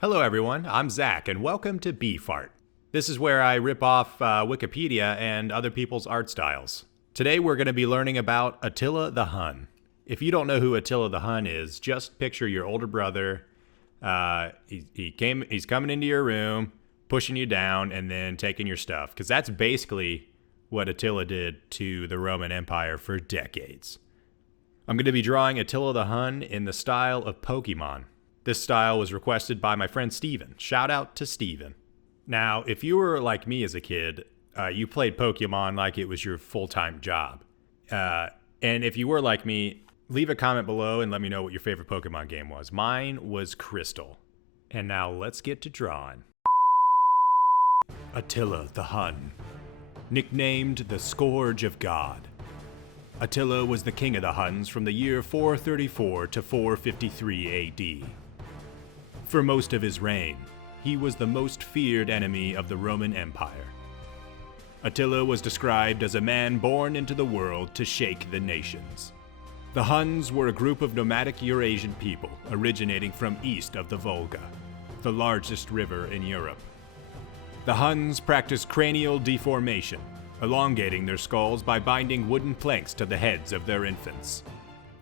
Hello everyone, I'm Zach and welcome to Beefart. This is where I rip off Wikipedia and other people's art styles. Today we're going to be learning about Attila the Hun. If you don't know who Attila the Hun is, just picture your older brother. He's coming into your room, pushing you down, and then taking your stuff. Because that's basically what Attila did to the Roman Empire for decades. I'm going to be drawing Attila the Hun in the style of Pokemon. This style was requested by my friend Steven. Shout out to Steven. Now, if you were like me as a kid, you played Pokemon like it was your full-time job. And if you were like me, leave a comment below and let me know what your favorite Pokemon game was. Mine was Crystal. And now let's get to drawing. Attila the Hun, nicknamed the Scourge of God. Attila was the king of the Huns from the year 434 to 453 AD. For most of his reign, he was the most feared enemy of the Roman Empire. Attila was described as a man born into the world to shake the nations. The Huns were a group of nomadic Eurasian people originating from east of the Volga, the largest river in Europe. The Huns practiced cranial deformation, elongating their skulls by binding wooden planks to the heads of their infants.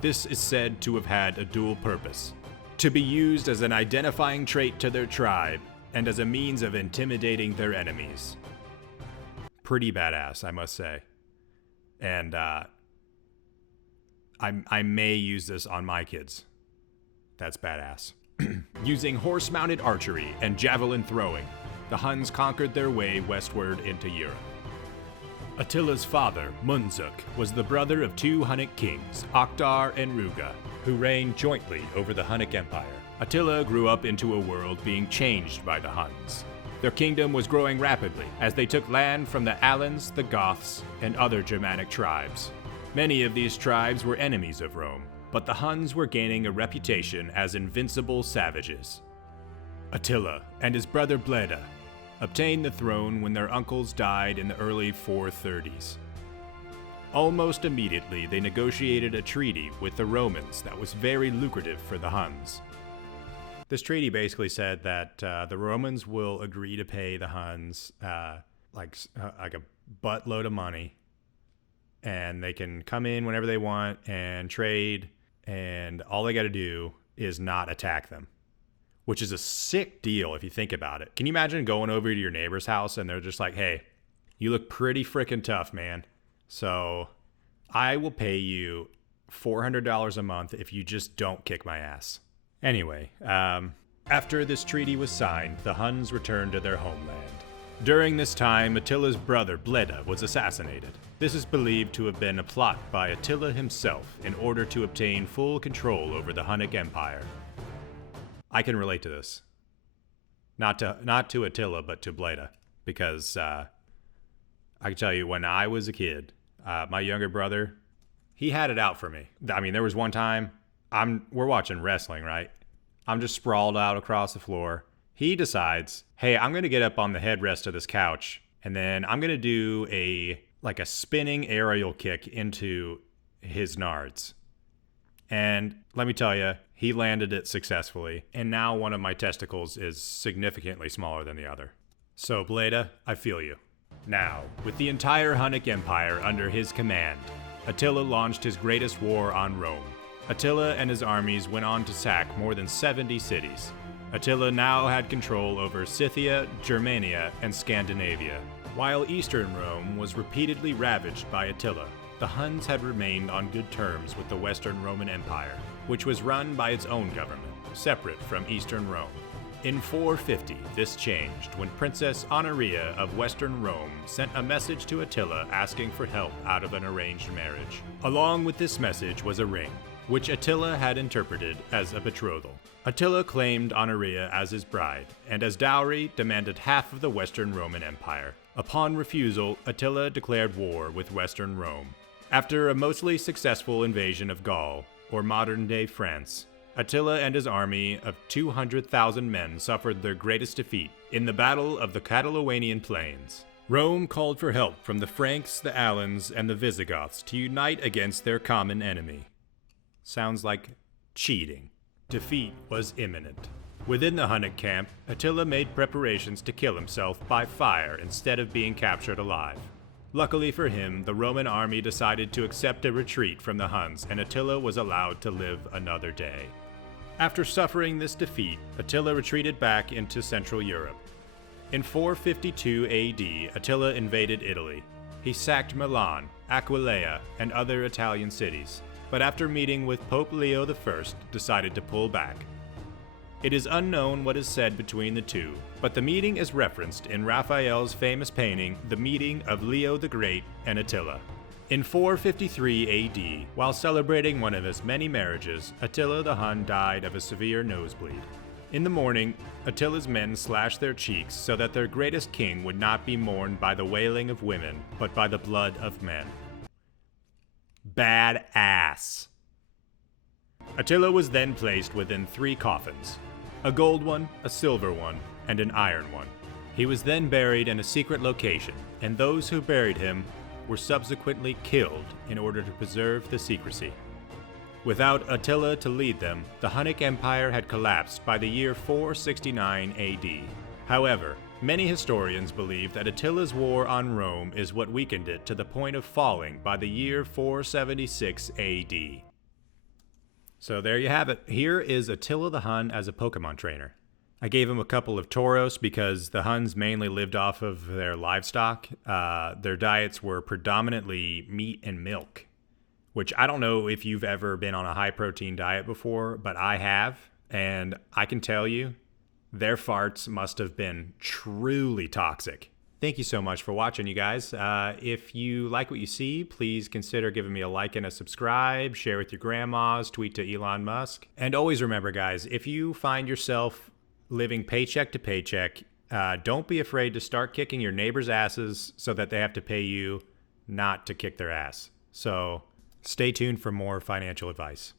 This is said to have had a dual purpose: to be used as an identifying trait to their tribe and as a means of intimidating their enemies. Pretty badass, I must say. And I may use this on my kids. That's badass. Using horse-mounted archery and javelin throwing, the Huns conquered their way westward into Europe. Attila's father, Munzuk, was the brother of two Hunnic kings, Oktar and Ruga, who reigned jointly over the Hunnic Empire. Attila grew up into a world being changed by the Huns. Their kingdom was growing rapidly as they took land from the Alans, the Goths, and other Germanic tribes. Many of these tribes were enemies of Rome, but the Huns were gaining a reputation as invincible savages. Attila and his brother Bleda obtained the throne when their uncles died in the early 430s. Almost immediately, they negotiated a treaty with the Romans that was very lucrative for the Huns. This treaty basically said that the Romans will agree to pay the Huns like a buttload of money, and they can come in whenever they want and trade, and all they got to do is not attack them. Which is a sick deal if you think about it. Can you imagine going over to your neighbor's house and they're just like, hey, you look pretty freaking tough, man. So I will pay you $400 a month if you just don't kick my ass. Anyway, after this treaty was signed, the Huns returned to their homeland. During this time, Attila's brother Bleda was assassinated. This is believed to have been a plot by Attila himself in order to obtain full control over the Hunnic Empire. I can relate to this. Not to Attila, but to Bleda. Because I can tell you, when I was a kid, my younger brother, he had it out for me. I mean, there was one time, we're watching wrestling, right? I'm just sprawled out across the floor. He decides, hey, I'm going to get up on the headrest of this couch, and then I'm going to do a spinning aerial kick into his nards. And let me tell you, he landed it successfully, and now one of my testicles is significantly smaller than the other. So, Bleda, I feel you. Now, with the entire Hunnic Empire under his command, Attila launched his greatest war on Rome. Attila and his armies went on to sack more than 70 cities. Attila now had control over Scythia, Germania, and Scandinavia. While Eastern Rome was repeatedly ravaged by Attila, the Huns had remained on good terms with the Western Roman Empire, which was run by its own government, separate from Eastern Rome. In 450, this changed when Princess Honoria of Western Rome sent a message to Attila asking for help out of an arranged marriage. Along with this message was a ring, which Attila had interpreted as a betrothal. Attila claimed Honoria as his bride, and as dowry demanded half of the Western Roman Empire. Upon refusal, Attila declared war with Western Rome. After a mostly successful invasion of Gaul, or modern-day France, Attila and his army of 200,000 men suffered their greatest defeat in the Battle of the Catalonian Plains. Rome called for help from the Franks, the Alans, and the Visigoths to unite against their common enemy. Sounds like cheating. Defeat was imminent. Within the Hunnic camp, Attila made preparations to kill himself by fire instead of being captured alive. Luckily for him, the Roman army decided to accept a retreat from the Huns, and Attila was allowed to live another day. After suffering this defeat, Attila retreated back into Central Europe. In 452 AD, Attila invaded Italy. He sacked Milan, Aquileia, and other Italian cities, but after meeting with Pope Leo I, decided to pull back. It is unknown what is said between the two, but the meeting is referenced in Raphael's famous painting, The Meeting of Leo the Great and Attila. In 453 AD, while celebrating one of his many marriages, Attila the Hun died of a severe nosebleed. In the morning, Attila's men slashed their cheeks so that their greatest king would not be mourned by the wailing of women, but by the blood of men. Badass. Attila was then placed within 3 coffins, a gold one, a silver one, and an iron one. He was then buried in a secret location, and those who buried him were subsequently killed in order to preserve the secrecy. Without Attila to lead them, the Hunnic Empire had collapsed by the year 469 AD. However, many historians believe that Attila's war on Rome is what weakened it to the point of falling by the year 476 AD. So there you have it. Here is Attila the Hun as a Pokemon trainer. I gave him a couple of Tauros because the Huns mainly lived off of their livestock. Their diets were predominantly meat and milk, which I don't know if you've ever been on a high-protein diet before, but I have, and I can tell you, their farts must have been truly toxic. Thank you so much for watching, you guys. If you like what you see, please consider giving me a like and a subscribe, share with your grandmas, tweet to Elon Musk. And always remember, guys, if you find yourself living paycheck to paycheck, don't be afraid to start kicking your neighbors' asses so that they have to pay you not to kick their ass. So stay tuned for more financial advice.